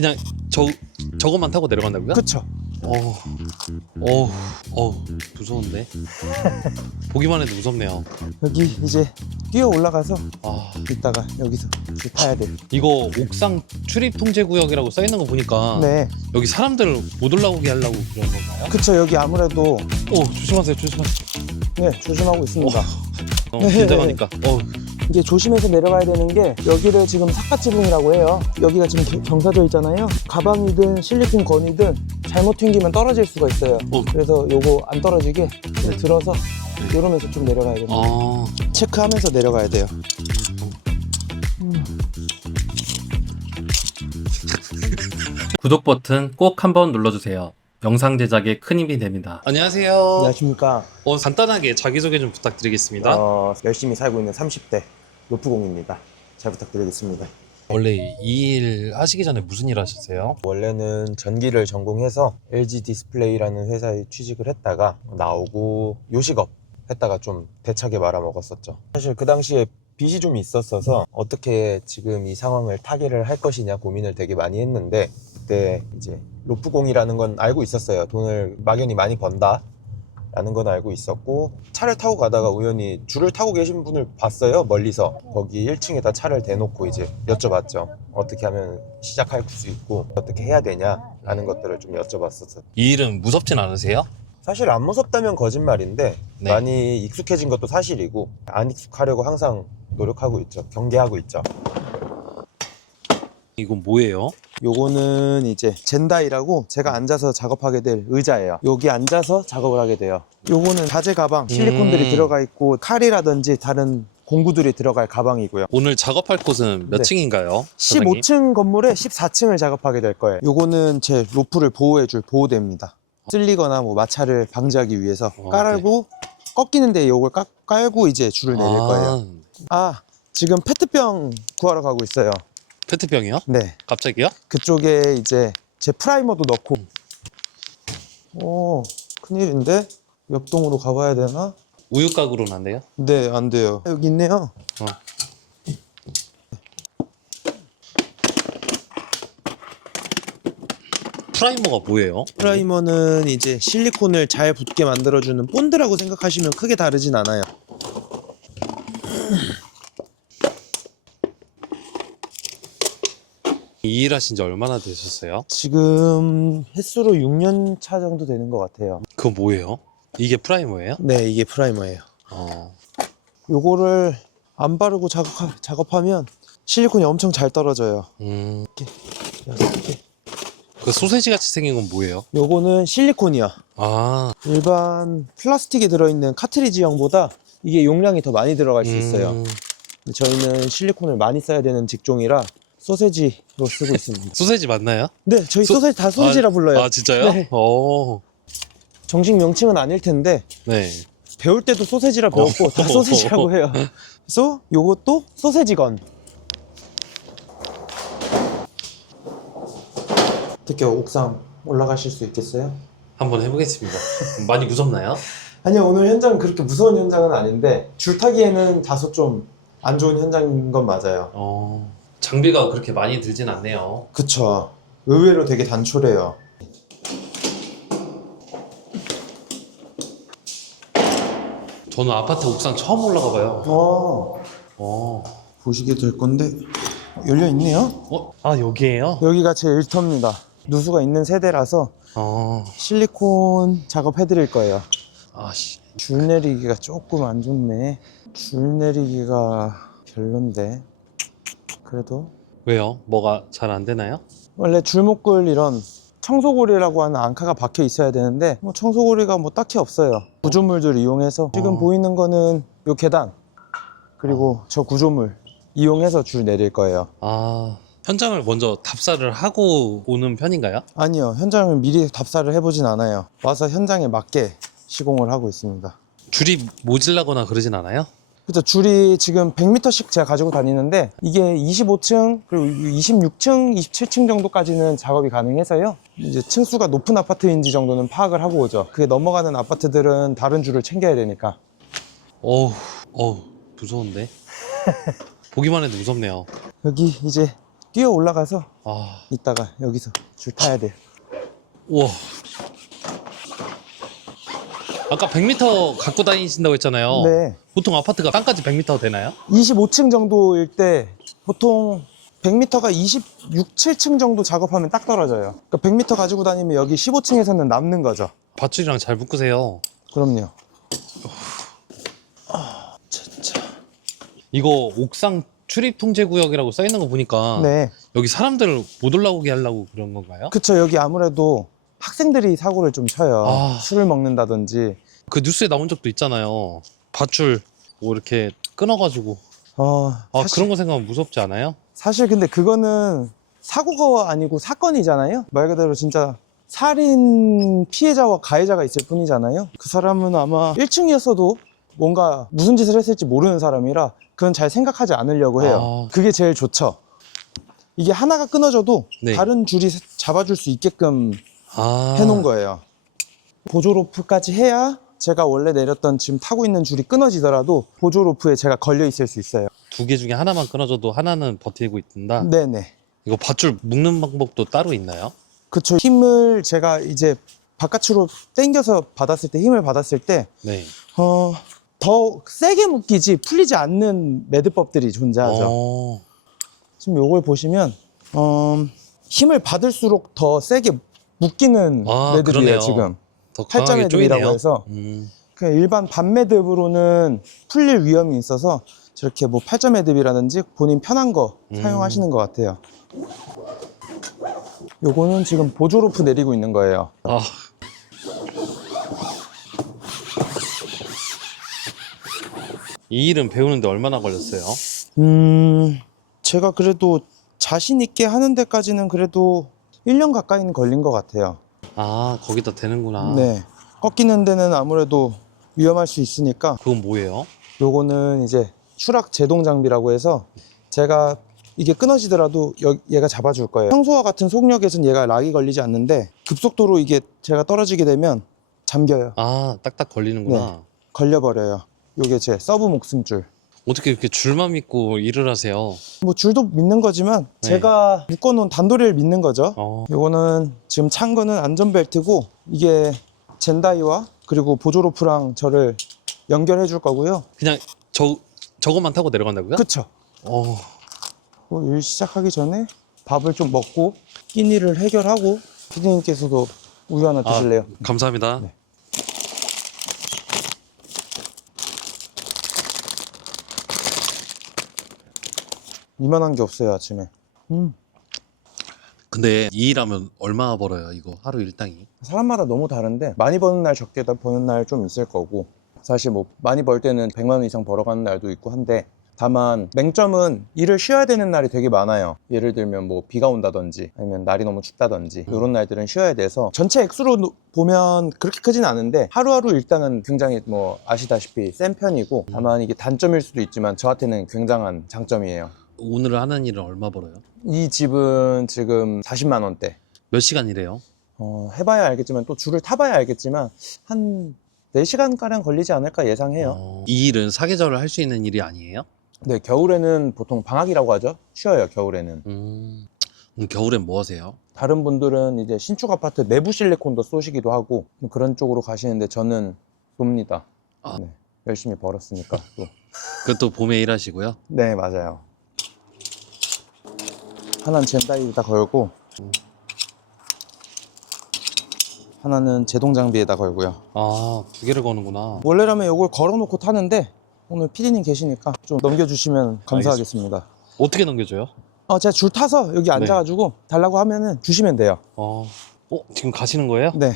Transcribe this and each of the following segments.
그냥 저것만 타고 내려간다고요? 그쵸. 무서운데. 보기만 해도 무섭네요. 여기 이제 뛰어 올라가서 아, 이따가 여기서 이제 타야 돼요. 이거 옥상 출입 통제 구역이라고 써 있는 거 보니까 네, 여기 사람들 못 올라오게 하려고 그런 건가요? 그쵸. 여기 아무래도 조심하세요, 조심하세요. 네, 조심하고 있습니다. 긴장하니까. 이게 조심해서 내려가야 되는 게, 여기를 지금 삿갓지붕이라고 해요. 여기가 지금 경사져 있잖아요. 가방이든 실리콘 건이든 잘못 튕기면 떨어질 수가 있어요. 그래서 요거 안 떨어지게 들어서 이러면서 좀 내려가야 됩니다. 체크하면서 내려가야 돼요. 구독 버튼 꼭 한번 눌러주세요. 영상 제작에 큰 힘이 됩니다. 안녕하세요. 안녕하십니까. 간단하게 자기소개 좀 부탁드리겠습니다. 열심히 살고 있는 30대 로프공입니다. 잘 부탁드리겠습니다. 원래 이 일 하시기 전에 무슨 일 하셨어요? 원래는 전기를 전공해서 LG 디스플레이라는 회사에 취직을 했다가 나오고 요식업 했다가 좀 대차게 말아먹었었죠. 사실 그 당시에 빚이 좀 있었어서 어떻게 지금 이 상황을 타개를 할 것이냐 고민을 되게 많이 했는데, 그때 이제 로프공이라는 건 알고 있었어요. 돈을 막연히 많이 번다 라는 건 알고 있었고, 차를 타고 가다가 우연히 줄을 타고 계신 분을 봤어요. 멀리서. 거기 1층에다 차를 대놓고 이제 여쭤봤죠. 어떻게 하면 시작할 수 있고 어떻게 해야 되냐라는 것들을 좀 여쭤봤었어요. 이 일은 무섭진 않으세요? 사실 안 무섭다면 거짓말인데, 네. 많이 익숙해진 것도 사실이고, 안 익숙하려고 항상 노력하고 있죠. 경계하고 있죠. 이건 뭐예요? 요거는 이제 젠다이라고 제가 앉아서 작업하게 될 의자예요. 여기 앉아서 작업을 하게 돼요. 요거는 자재 가방, 실리콘들이 들어가 있고 칼이라든지 다른 공구들이 들어갈 가방이고요. 오늘 작업할 곳은 몇 네. 층인가요? 사장님? 15층 건물에 14층을 작업하게 될 거예요. 요거는 제 로프를 보호해줄 보호대입니다. 쓸리거나 뭐 마찰을 방지하기 위해서 깔고 꺾이는데 요걸 깔고 이제 줄을 내릴 거예요. 지금 페트병 구하러 가고 있어요. 페트병이요? 네. 갑자기요? 그쪽에 이제 제 프라이머도 넣고. 큰일인데? 옆동으로 가봐야 되나? 우유가구로는 안 돼요? 네, 안 돼요. 여기 있네요. 프라이머가 뭐예요? 프라이머는 이제 실리콘을 잘 붙게 만들어주는 본드라고 생각하시면 크게 다르진 않아요. 이 일 하신 지 얼마나 되셨어요? 지금 횟수로 6년 차 정도 되는 것 같아요. 그거 뭐예요? 이게 프라이머예요? 네, 이게 프라이머예요. 어. 요거를 안 바르고 작업하면 실리콘이 엄청 잘 떨어져요. 이렇게 6개. 그 소세지 같이 생긴 건 뭐예요? 요거는 실리콘이야. 일반 플라스틱에 들어있는 카트리지형보다 이게 용량이 더 많이 들어갈 수 있어요. 근데 저희는 실리콘을 많이 써야 되는 직종이라 소세지로 쓰고 있습니다. 소세지 맞나요? 네, 저희 소세지 다 소세지라 불러요. 진짜요? 네. 오. 정식 명칭은 아닐 텐데 네. 배울 때도 소세지라 배웠고 다 소세지라고 해요. 그래서 요것도 소세지건. 어떻게 옥상 올라가실 수 있겠어요? 한번 해보겠습니다. 많이 무섭나요? 아니요, 오늘 현장은 그렇게 무서운 현장은 아닌데 줄타기에는 다소 좀 안 좋은 현장인 건 맞아요. 장비가 그렇게 많이 들진 않네요. 그쵸. 의외로 되게 단촐해요. 저는 아파트 옥상 처음 올라가 봐요. 보시게 될 건데 열려 있네요. 여기에요? 여기가 제 일터입니다. 누수가 있는 세대라서 실리콘 작업해 드릴 거예요. 줄 내리기가 조금 안 좋네. 줄 내리기가 별론데. 그래도 왜요? 뭐가 잘 안 되나요? 원래 줄목을 이런 청소고리라고 하는 앙카가 박혀 있어야 되는데 뭐 청소고리가 뭐 딱히 없어요. 구조물들 이용해서 지금 보이는 거는 요 계단 그리고 저 구조물 이용해서 줄 내릴 거예요. 현장을 먼저 답사를 하고 오는 편인가요? 아니요, 현장을 미리 답사를 해보진 않아요. 와서 현장에 맞게 시공을 하고 있습니다. 줄이 모질라거나 그러진 않아요? 그래서 줄이 지금 100m씩 제가 가지고 다니는데 이게 25층 그리고 26층, 27층 정도까지는 작업이 가능해서요. 이제 층수가 높은 아파트인지 정도는 파악을 하고 오죠. 그게 넘어가는 아파트들은 다른 줄을 챙겨야 되니까. 무서운데? 보기만 해도 무섭네요. 여기 이제 뛰어 올라가서 아, 이따가 여기서 줄 타야 돼요. 우와. 아까 100m 갖고 다니신다고 했잖아요. 네. 보통 아파트가 땅까지 100m 되나요? 25층 정도일 때 보통 100m가 26, 7층 정도 작업하면 딱 떨어져요. 그러니까 100m 가지고 다니면 여기 15층에서는 남는 거죠. 밧줄이랑 잘 묶으세요. 그럼요. 이거 옥상 출입 통제 구역이라고 써 있는 거 보니까 네. 여기 사람들 못 올라오게 하려고 그런 건가요? 그쵸. 여기 아무래도 학생들이 사고를 좀 쳐요. 아. 술을 먹는다든지. 그 뉴스에 나온 적도 있잖아요. 밧줄 뭐 이렇게 끊어가지고. 그런 거 생각하면 무섭지 않아요? 사실 근데 그거는 사고가 아니고 사건이잖아요. 말 그대로 진짜 살인 피해자와 가해자가 있을 뿐이잖아요. 그 사람은 아마 1층이었어도 뭔가 무슨 짓을 했을지 모르는 사람이라 그건 잘 생각하지 않으려고 해요. 그게 제일 좋죠. 이게 하나가 끊어져도 네. 다른 줄이 잡아줄 수 있게끔 아. 해놓은 거예요. 보조 로프까지 해야 제가 원래 내렸던 지금 타고 있는 줄이 끊어지더라도 보조 로프에 제가 걸려 있을 수 있어요. 두 개 중에 하나만 끊어져도 하나는 버티고 있다. 네네. 이거 밧줄 묶는 방법도 따로 있나요? 그쵸. 힘을 제가 이제 바깥으로 당겨서 받았을 때, 힘을 받았을 때, 네. 더 세게 묶이지 풀리지 않는 매듭법들이 존재하죠. 지금 요걸 보시면, 힘을 받을수록 더 세게 묶이는 매듭이에요, 그러네요. 지금. 더 팔자 강하게 매듭이라고 조이네요. 해서. 그냥 일반 반 매듭으로는 풀릴 위험이 있어서 저렇게 뭐 팔자 매듭이라든지 본인 편한 거 사용하시는 것 같아요. 요거는 지금 보조 로프 내리고 있는 거예요. 이 일은 배우는데 얼마나 걸렸어요? 제가 그래도 자신 있게 하는 데까지는 그래도 1년 가까이는 걸린 것 같아요. 거기다 대는구나. 네. 꺾이는 데는 아무래도 위험할 수 있으니까. 그건 뭐예요? 요거는 이제 추락 제동 장비라고 해서 제가 이게 끊어지더라도 얘가 잡아줄 거예요. 평소와 같은 속력에선 얘가 락이 걸리지 않는데 급속도로 이게 제가 떨어지게 되면 잠겨요. 딱딱 걸리는구나. 네. 걸려버려요. 요게 제 서브 목숨줄. 어떻게 이렇게 줄만 믿고 일을 하세요? 뭐 줄도 믿는 거지만 네. 제가 묶어놓은 단도리를 믿는 거죠. 요거는 지금 찬 거는 안전벨트고 이게 젠다이와 그리고 보조로프랑 저를 연결해 줄 거고요. 그냥 저것만 타고 내려간다고요? 그쵸. 어. 일 시작하기 전에 밥을 좀 먹고 끼니를 해결하고 피디님께서도 우유 하나 드실래요? 감사합니다. 네. 이만한 게 없어요 아침에. 근데 이 일하면 얼마 벌어요 이거 하루 일당이? 사람마다 너무 다른데 많이 버는 날 적게 버는 날 좀 있을 거고 사실 뭐 많이 벌 때는 100만 원 이상 벌어가는 날도 있고 한데 다만 맹점은 일을 쉬어야 되는 날이 되게 많아요. 예를 들면 뭐 비가 온다든지 아니면 날이 너무 춥다든지 이런 날들은 쉬어야 돼서 전체 액수로 보면 그렇게 크진 않은데 하루하루 일당은 굉장히 뭐 아시다시피 센 편이고 다만 이게 단점일 수도 있지만 저한테는 굉장한 장점이에요. 오늘 하는 일은 얼마 벌어요? 이 집은 지금 40만 원대. 몇 시간 일해요? 해봐야 알겠지만 또 줄을 타봐야 알겠지만 한 4시간가량 걸리지 않을까 예상해요. 이 일은 사계절을 할 수 있는 일이 아니에요? 네, 겨울에는 보통 방학이라고 하죠. 쉬어요, 겨울에는. 그럼 겨울엔 뭐 하세요? 다른 분들은 이제 신축 아파트 내부 실리콘도 쏘시기도 하고 그런 쪽으로 가시는데 저는 쏩니다. 네, 열심히 벌었으니까 또. 그것도 봄에 일하시고요? 네, 맞아요. 하나는 젠다이에다 걸고 하나는 제동 장비에다 걸고요. 두 개를 거는구나. 원래라면 이걸 걸어놓고 타는데 오늘 PD님 계시니까 좀 넘겨주시면 감사하겠습니다. 어떻게 넘겨줘요? 제가 줄 타서 여기 앉아가지고 달라고 하면은 주시면 돼요. 지금 가시는 거예요? 네.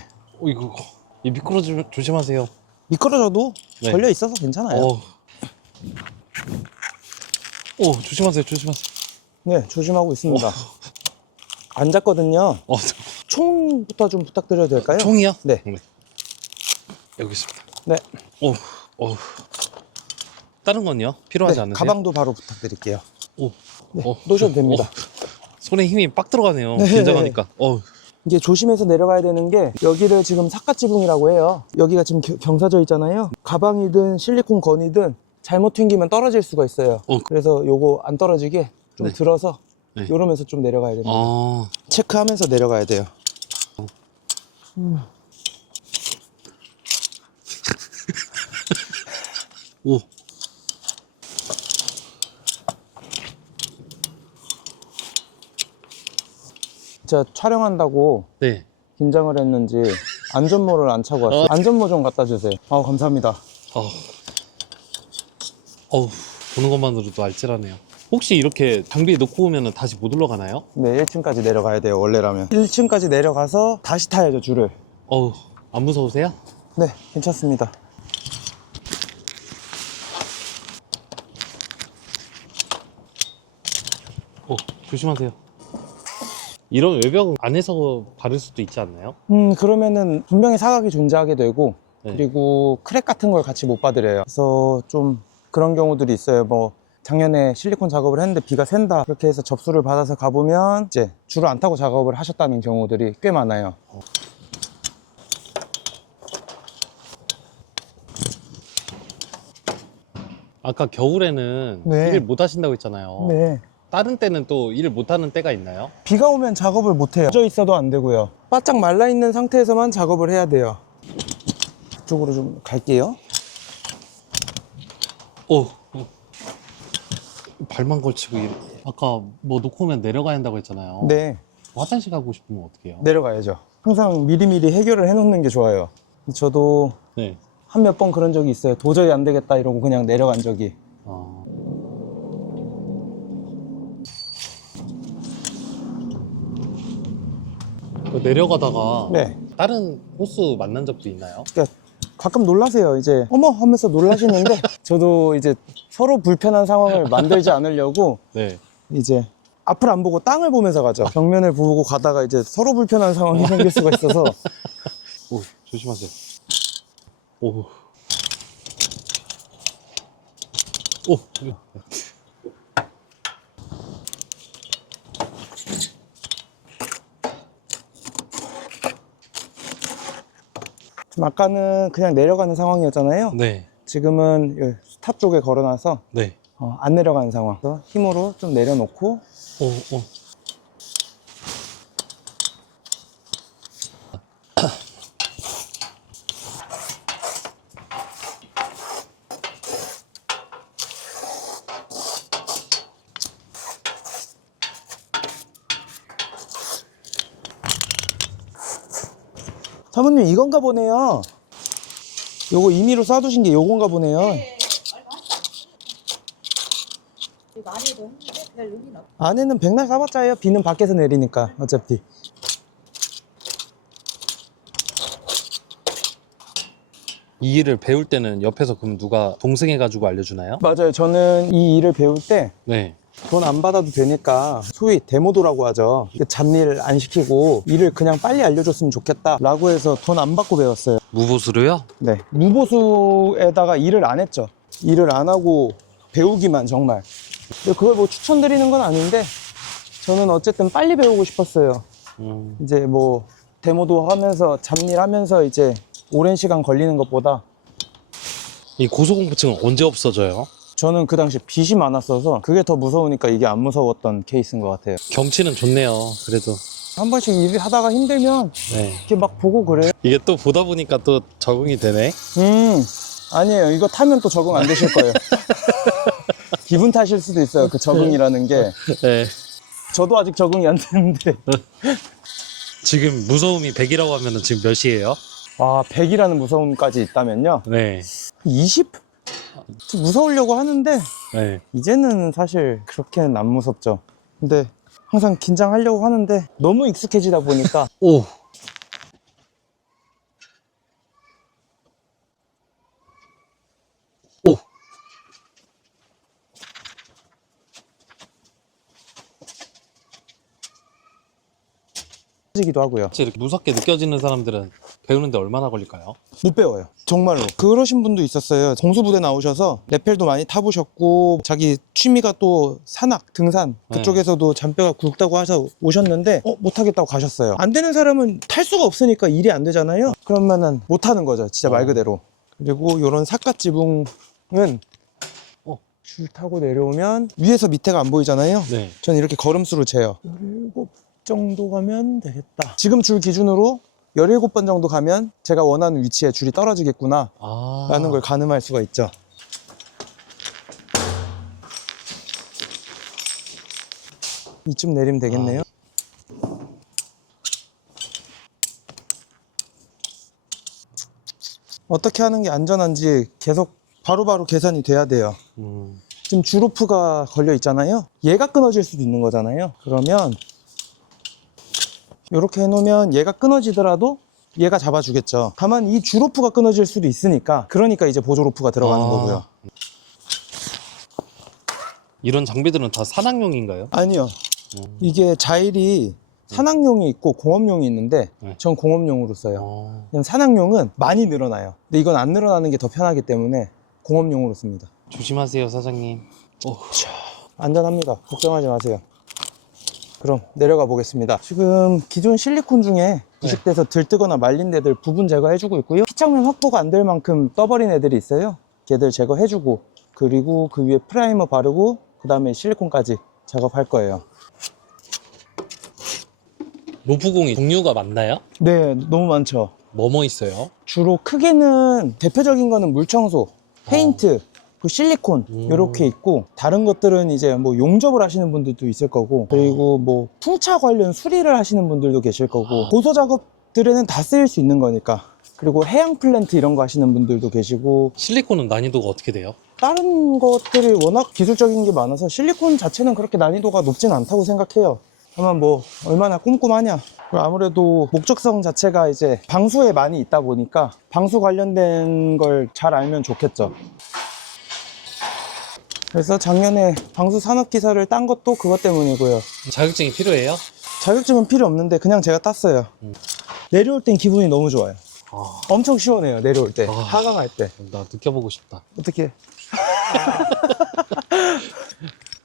이거 이 미끄러지면 조심하세요. 미끄러져도 네. 걸려 있어서 괜찮아요. 조심하세요. 조심하세요. 네, 조심하고 있습니다. 앉았거든요. 총부터 좀 부탁드려도 될까요? 총이요? 네. 여기 있습니다. 네. 다른 건요? 필요하지 않으세요? 가방도 바로 부탁드릴게요. 네, 어. 놓으셔도 됩니다. 손에 힘이 빡 들어가네요. 네. 긴장하니까. 이게 조심해서 내려가야 되는 게 여기를 지금 삿갓지붕이라고 해요. 여기가 지금 경사져 있잖아요. 가방이든 실리콘 건이든 잘못 튕기면 떨어질 수가 있어요. 그래서 요거 안 떨어지게 좀 네. 들어서 네. 이러면서 좀 내려가야 됩니다. 아, 체크하면서 내려가야 돼요. 오. 진짜 촬영한다고 네. 긴장을 했는지 안전모를 안 차고 왔어요. 안전모 좀 갖다 주세요. 감사합니다. 어우, 보는 것만으로도 알찔하네요. 혹시 이렇게 장비 놓고 오면 다시 못 올라가나요? 네, 1층까지 내려가야 돼요, 원래라면. 1층까지 내려가서 다시 타야죠, 줄을. 어우, 안 무서우세요? 네, 괜찮습니다. 조심하세요. 이런 외벽 안에서 바를 수도 있지 않나요? 그러면은 분명히 사각이 존재하게 되고, 네. 그리고 크랙 같은 걸 같이 못 받으래요. 그래서 좀 그런 경우들이 있어요. 뭐 작년에 실리콘 작업을 했는데 비가 샌다, 그렇게 해서 접수를 받아서 가보면 이제 줄을 안 타고 작업을 하셨다는 경우들이 꽤 많아요. 아까 겨울에는 네. 일을 못 하신다고 했잖아요. 네. 다른 때는 또 일을 못 하는 때가 있나요? 비가 오면 작업을 못 해요. 젖어 있어도 안 되고요. 바짝 말라 있는 상태에서만 작업을 해야 돼요. 이쪽으로 좀 갈게요. 발만 걸치고 아까 뭐 놓고 오면 내려가야 한다고 했잖아요. 네, 화장실 가고 싶으면 어떻게 해요? 내려가야죠. 항상 미리미리 해결을 해놓는 게 좋아요. 저도 네. 한 몇 번 그런 적이 있어요. 도저히 안 되겠다 이러고 그냥 내려간 적이. 아. 내려가다가 네. 다른 호수 만난 적도 있나요? 그러니까 가끔 놀라세요. 이제 어머 하면서 놀라시는데 저도 이제 서로 불편한 상황을 만들지 않으려고 네. 이제 앞을 안 보고 땅을 보면서 가죠. 정면을 보고 가다가 이제 서로 불편한 상황이 생길 수가 있어서. 오, 조심하세요. 오. 오. 좀 아까는 그냥 내려가는 상황이었잖아요. 네. 지금은 이 스탑 쪽에 걸어놔서 네. 안 내려가는 상황. 그래서 힘으로 좀 내려놓고. 오. 사모님 이건가 보네요. 요거 임의로 쏴두신 게 요건가 보네요. 많이도 했는데 별 의미는 없어. 안에는 백날 쏴봤자예요. 비는 밖에서 내리니까 어차피. 이 일을 배울 때는 옆에서 그럼 누가 동승해가지고 알려주나요? 맞아요. 저는 이 일을 배울 때 네. 돈 안 받아도 되니까 소위 데모도라고 하죠. 잡일 안 시키고 일을 그냥 빨리 알려줬으면 좋겠다 라고 해서 돈 안 받고 배웠어요. 무보수로요? 네, 무보수에다가 일을 안 했죠. 일을 안 하고 배우기만 정말. 근데 그걸 뭐 추천드리는 건 아닌데 저는 어쨌든 빨리 배우고 싶었어요. 이제 뭐 데모도 하면서 잡일 하면서 이제 오랜 시간 걸리는 것보다. 이 고소공포증은 언제 없어져요? 저는 그 당시 빚이 많았어서 그게 더 무서우니까 이게 안 무서웠던 케이스인 것 같아요. 경치는 좋네요. 그래도. 한 번씩 일을 하다가 힘들면 네. 이렇게 막 보고 그래요. 이게 또 보다 보니까 또 적응이 되네. 아니에요. 이거 타면 또 적응 안 되실 거예요. 기분 탓일 수도 있어요. 그 적응이라는 게. 네. 저도 아직 적응이 안 되는데. 지금 무서움이 100이라고 하면 지금 몇이에요? 100이라는 무서움까지 있다면요. 네. 20? 무서우려고 하는데 네. 이제는 사실 그렇게는 안 무섭죠. 근데 항상 긴장하려고 하는데 너무 익숙해지다 보니까 오. 오. 지기도 하고요. 이렇게 무섭게 느껴지는 사람들은 배우는데 얼마나 걸릴까요? 못 배워요. 정말로. 그러신 분도 있었어요. 공수부대 나오셔서 레펠도 많이 타보셨고 자기 취미가 또 산악, 등산 그쪽에서도 잔뼈가 굵다고 하셔서 오셨는데 못하겠다고 가셨어요. 안 되는 사람은 탈 수가 없으니까 일이 안 되잖아요. 그러면은 못하는 거죠. 진짜 말 그대로. 그리고 이런 삿갓 지붕은 줄 타고 내려오면 위에서 밑에가 안 보이잖아요. 네. 전 이렇게 걸음수로 재요. 17 정도 가면 되겠다. 지금 줄 기준으로 17번 정도 가면 제가 원하는 위치에 줄이 떨어지겠구나 아. 라는 걸 가늠할 수가 있죠. 이쯤 내리면 되겠네요. 어떻게 하는 게 안전한지 계속 바로바로 계산이 돼야 돼요. 지금 주로프가 걸려 있잖아요. 얘가 끊어질 수도 있는 거잖아요. 그러면 이렇게 해놓으면 얘가 끊어지더라도 얘가 잡아주겠죠. 다만 이 주로프가 끊어질 수도 있으니까, 그러니까 이제 보조로프가 들어가는 거고요. 이런 장비들은 다 산악용인가요? 아니요. 이게 자일이 산악용이 있고 공업용이 있는데 네. 전 공업용으로 써요. 그냥 산악용은 많이 늘어나요. 근데 이건 안 늘어나는 게 더 편하기 때문에 공업용으로 씁니다. 조심하세요, 사장님. 안전합니다. 걱정하지 마세요. 그럼 내려가 보겠습니다. 지금 기존 실리콘 중에 부식돼서 들뜨거나 말린 애들 부분 제거해주고 있고요. 피착면 확보가 안 될 만큼 떠버린 애들이 있어요. 걔들 제거해주고, 그리고 그 위에 프라이머 바르고 그 다음에 실리콘까지 작업할 거예요. 로프공이 종류가 많나요? 네, 너무 많죠. 뭐뭐 있어요? 주로 크게는 대표적인 거는 물청소, 페인트, 그 실리콘 이렇게 있고, 다른 것들은 이제 뭐 용접을 하시는 분들도 있을 거고, 그리고 뭐 풍차 관련 수리를 하시는 분들도 계실 거고, 고소 작업들에는 다 쓰일 수 있는 거니까. 그리고 해양 플랜트 이런 거 하시는 분들도 계시고, 실리콘은 난이도가 어떻게 돼요? 다른 것들이 워낙 기술적인 게 많아서 실리콘 자체는 그렇게 난이도가 높진 않다고 생각해요. 다만 뭐 얼마나 꼼꼼하냐. 아무래도 목적성 자체가 이제 방수에 많이 있다 보니까 방수 관련된 걸 잘 알면 좋겠죠. 그래서 작년에 방수 산업기사를 딴 것도 그것 때문이고요. 자격증이 필요해요? 자격증은 필요 없는데 그냥 제가 땄어요. 내려올 땐 기분이 너무 좋아요. 엄청 시원해요, 내려올 때. 하강할 때. 나 느껴보고 싶다. 어떻게?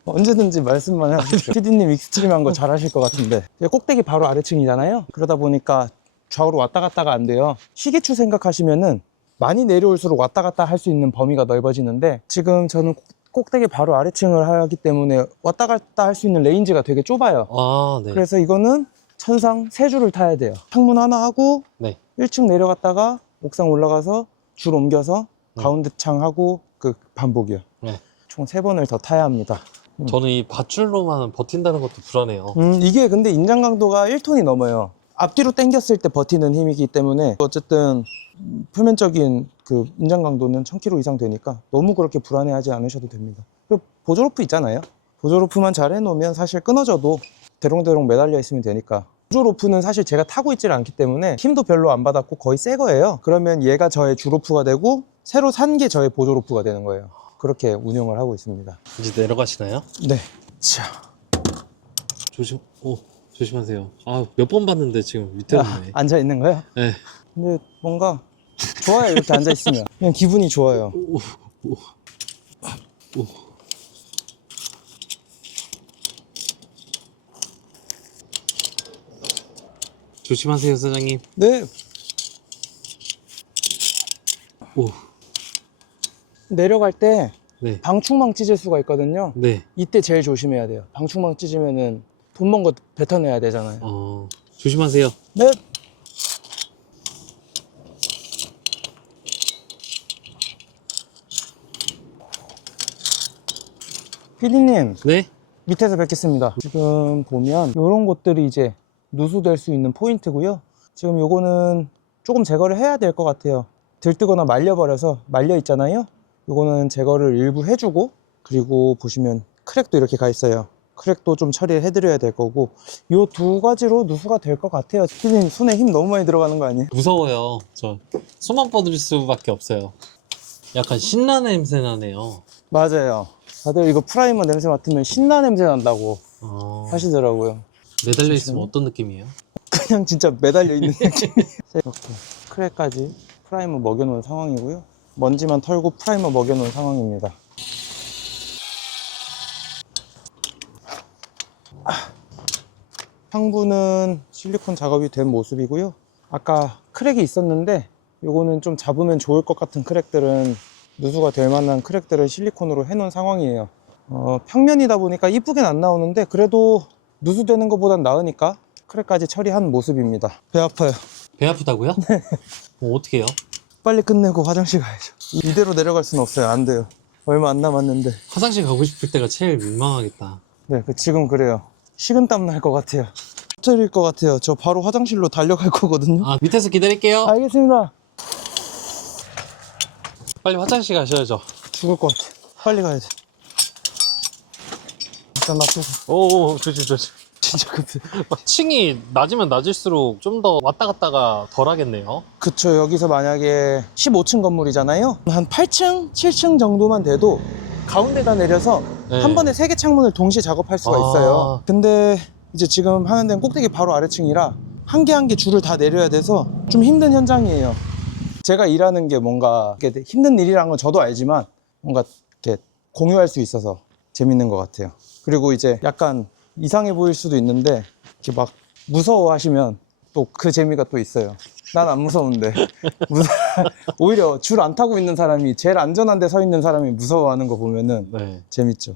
언제든지 말씀만 해주십시오. PD님 익스트림한 거 잘 하실 것 같은데. 꼭대기 바로 아래층이잖아요. 그러다 보니까 좌우로 왔다 갔다가 안 돼요. 시계추 생각하시면은 많이 내려올수록 왔다 갔다 할 수 있는 범위가 넓어지는데, 지금 저는 꼭대기 바로 아래층을 하기 때문에 왔다 갔다 할 수 있는 레인지가 되게 좁아요. 아, 네. 그래서 이거는 천상 3줄을 타야 돼요. 창문 하나 하고 네. 1층 내려갔다가 옥상 올라가서 줄 옮겨서 가운데 창 하고 그 반복이요. 네. 총 3번을 더 타야 합니다. 저는 이 밧줄로만 버틴다는 것도 불안해요. 이게 근데 인장 강도가 1톤이 넘어요. 앞뒤로 당겼을 때 버티는 힘이기 때문에 어쨌든 표면적인 그 인장 강도는 1000kg 이상 되니까 너무 그렇게 불안해하지 않으셔도 됩니다. 그리고 보조로프 있잖아요. 보조로프만 잘 해놓으면 사실 끊어져도 대롱대롱 매달려 있으면 되니까. 보조로프는 사실 제가 타고 있질 않기 때문에 힘도 별로 안 받았고 거의 새 거예요. 그러면 얘가 저의 주로프가 되고 새로 산 게 저의 보조로프가 되는 거예요. 그렇게 운영을 하고 있습니다. 이제 내려가시나요? 네. 자, 조심하세요. 아, 몇 번 봤는데 지금 밑에 없네. 앉아 있는 거요? 네. 근데 뭔가 좋아요. 이렇게 앉아 있으면 그냥 기분이 좋아요. 조심하세요, 사장님. 네. 오. 내려갈 때 네. 방충망 찢을 수가 있거든요. 네. 이때 제일 조심해야 돼요. 방충망 찢으면은 돈 번 거 뱉어내야 되잖아요. 조심하세요. 네. 피디님, 네. 밑에서 뵙겠습니다. 지금 보면 이런 것들이 이제 누수될 수 있는 포인트고요. 지금 요거는 조금 제거를 해야 될 것 같아요. 들뜨거나 말려버려서 말려 있잖아요. 요거는 제거를 일부 해주고, 그리고 보시면 크랙도 이렇게 가 있어요. 크랙도 좀 처리해 드려야 될 거고, 요 두 가지로 누수가 될 것 같아요. 피디님 손에 힘 너무 많이 들어가는 거 아니에요? 무서워요. 저 숨만 뻗을 수밖에 없어요. 약간 신나 냄새 나네요. 맞아요. 다들 이거 프라이머 냄새 맡으면 신나 냄새 난다고 하시더라고요. 매달려 있으면 어떤 느낌이에요? 그냥 진짜 매달려 있는 느낌. 이렇게 크랙까지 프라이머 먹여놓은 상황이고요. 먼지만 털고 프라이머 먹여놓은 상황입니다. 상부는 실리콘 작업이 된 모습이고요. 아까 크랙이 있었는데 요거는 좀 잡으면 좋을 것 같은 크랙들은 누수가 될 만한 크랙들을 실리콘으로 해놓은 상황이에요. 평면이다 보니까 이쁘긴 안 나오는데 그래도 누수되는 것보단 나으니까 크랙까지 처리한 모습입니다. 배 아파요. 배 아프다고요? 네. 뭐 어떻게 해요? 빨리 끝내고 화장실 가야죠. 이대로 내려갈 수는 없어요. 안 돼요. 얼마 안 남았는데. 화장실 가고 싶을 때가 제일 민망하겠다. 네, 지금 그래요. 식은땀 날 것 같아요. 터질 것 같아요. 저 바로 화장실로 달려갈 거거든요. 아, 밑에서 기다릴게요. 알겠습니다. 빨리 화장실 가셔야죠. 죽을 것 같아. 빨리 가야 돼. 일단 놔두고. 오, 조심. 진짜 급해. 층이 낮으면 낮을수록 좀 더 왔다 갔다가 덜 하겠네요. 그쵸. 여기서 만약에 15층 건물이잖아요. 한 8층, 7층 정도만 돼도 가운데다 내려서 네. 한 번에 3개 창문을 동시에 작업할 수가 아. 있어요. 근데 이제 지금 하는 데는 꼭대기 바로 아래층이라 한 개 한 개 줄을 다 내려야 돼서 좀 힘든 현장이에요. 제가 일하는 게 뭔가 이렇게 힘든 일이라는 건 저도 알지만 뭔가 이렇게 공유할 수 있어서 재밌는 것 같아요. 그리고 이제 약간 이상해 보일 수도 있는데 이렇게 막 무서워하시면 또 그 재미가 또 있어요. 난 안 무서운데 오히려 줄 안 타고 있는 사람이 제일 안전한 데 서 있는 사람이 무서워하는 거 보면은 네. 재밌죠.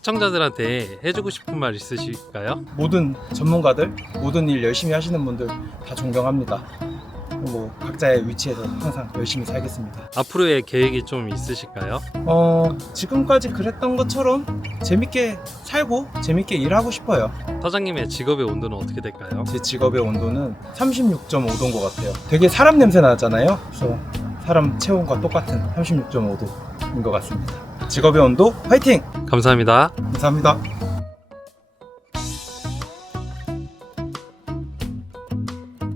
시청자들한테 해주고 싶은 말 있으실까요? 모든 전문가들, 모든 일 열심히 하시는 분들 다 존경합니다. 뭐 각자의 위치에서 항상 열심히 살겠습니다. 앞으로의 계획이 좀 있으실까요? 지금까지 그랬던 것처럼 재밌게 살고 재밌게 일하고 싶어요. 사장님의 직업의 온도는 어떻게 될까요? 제 직업의 온도는 36.5도인 것 같아요. 되게 사람 냄새 나잖아요. 그래서 사람 체온과 똑같은 36.5도인 것 같습니다. 직업의 온도 화이팅! 감사합니다. 감사합니다.